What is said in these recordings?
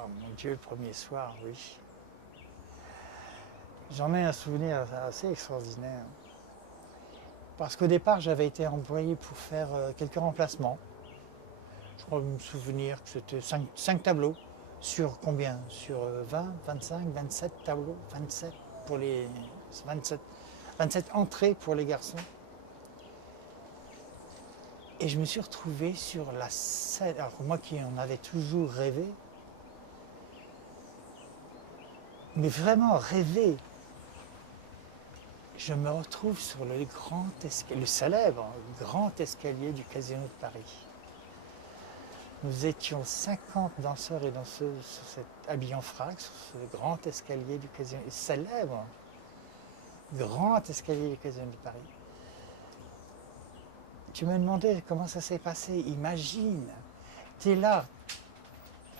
Oh mon Dieu, le premier soir, oui. J'en ai un souvenir assez extraordinaire. Parce qu'au départ, j'avais été employé pour faire quelques remplacements. Je crois me souvenir que c'était 5 tableaux. Sur combien? Sur 20, 25, 27 tableaux? 27 pour les 27, 27 entrées pour les garçons. Et je me suis retrouvé sur la scène. Alors moi qui en avais toujours rêvé, mais vraiment rêvé, je me retrouve sur le grand escalier, le célèbre grand escalier du Casino de Paris. Nous étions 50 danseurs et danseuses sur habillés en frac, sur ce grand escalier du Casino, le célèbre grand escalier du Casino de Paris. Tu me demandais comment ça s'est passé. Imagine, tu es là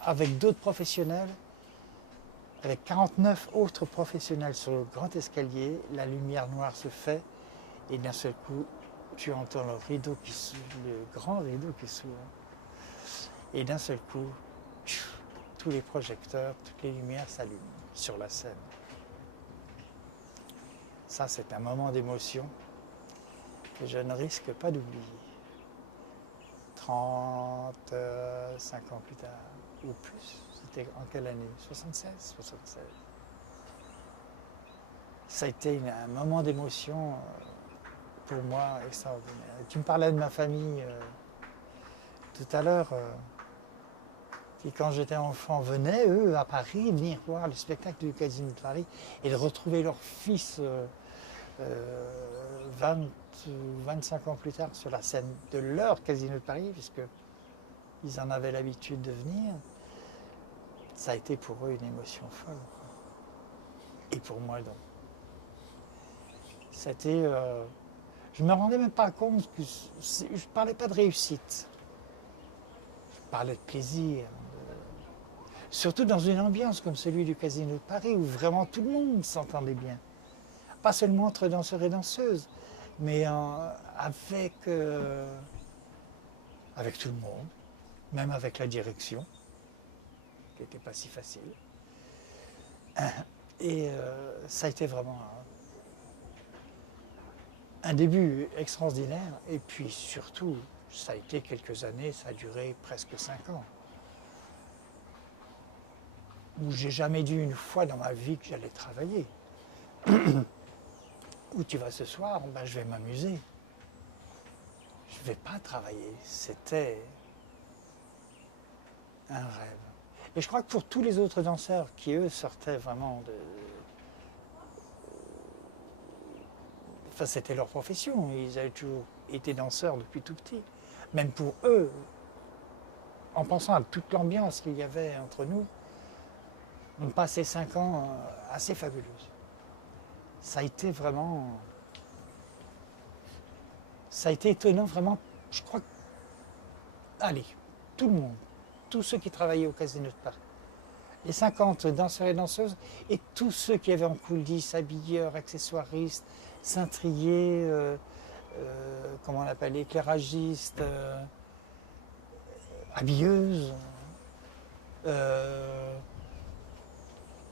avec d'autres professionnels, avec 49 autres professionnels sur le grand escalier, la lumière noire se fait et d'un seul coup, tu entends le rideau qui s'ouvre, le grand rideau qui s'ouvre. Et d'un seul coup, tous les projecteurs, toutes les lumières s'allument sur la scène. Ça, c'est un moment d'émotion que je ne risque pas d'oublier. 35 ans plus tard, ou plus, c'était en quelle année? 76? 76. Ça a été un moment d'émotion pour moi extraordinaire. Tu me parlais de ma famille tout à l'heure, qui quand j'étais enfant venaient, eux, à Paris, venir voir le spectacle du Casino de Paris et de retrouver leur fils 20 ou 25 ans plus tard sur la scène de leur Casino de Paris, puisqu'ils en avaient l'habitude de venir. Ça a été pour eux une émotion folle. Et pour moi, donc. C'était... je ne me rendais même pas compte que je ne parlais pas de réussite. Je parlais de plaisir. Surtout dans une ambiance comme celui du Casino de Paris, où vraiment tout le monde s'entendait bien. Pas seulement entre danseurs et danseuses, mais avec tout le monde, même avec la direction, qui n'était pas si facile. Et ça a été vraiment un début extraordinaire. Et puis surtout, ça a été quelques années, ça a duré presque 5 ans. Où j'ai jamais dit une fois dans ma vie que j'allais travailler. Où tu vas ce soir? Ben, je vais m'amuser. Je ne vais pas travailler. C'était un rêve. Et je crois que pour tous les autres danseurs qui, eux, sortaient vraiment de... Enfin, c'était leur profession. Ils avaient toujours été danseurs depuis tout petit. Même pour eux, en pensant à toute l'ambiance qu'il y avait entre nous, on passait 5 ans assez fabuleuses. Ça a été vraiment... Ça a été étonnant, vraiment. Je crois que... Allez, tout le monde, tous ceux qui travaillaient au Casino de Paris, les 50 danseurs et danseuses, et tous ceux qui avaient en coulisses, habilleurs, accessoiristes, cintriers, comment on l'appelle, éclairagistes, habilleuses,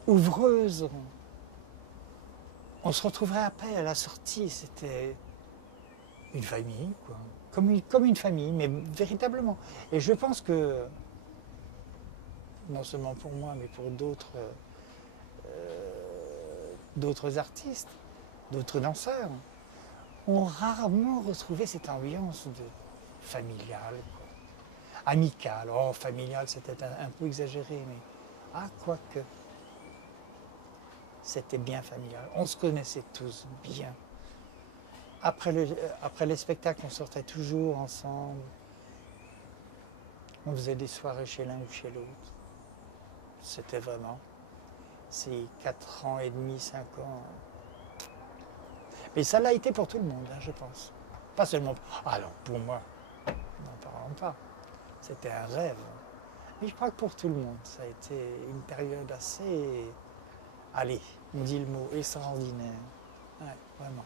ouvreuses. On se retrouverait après à la sortie, c'était une famille, quoi. Comme une famille, mais véritablement. Et je pense que, non seulement pour moi, mais pour d'autres artistes, d'autres danseurs, ont rarement retrouvé cette ambiance familiale, amicale. Oh, familiale, c'était un peu exagéré, mais quoique, c'était bien familial. On se connaissait tous bien. Après les spectacles, on sortait toujours ensemble. On faisait des soirées chez l'un ou chez l'autre. C'était vraiment ces 4 ans et demi, 5 ans. Mais ça l'a été pour tout le monde, je pense. Pas seulement... Alors, pour moi, n'en parlons pas. C'était un rêve. Mais je crois que pour tout le monde, ça a été une période assez... Allez, on dit le mot, extraordinaire. Ouais, vraiment.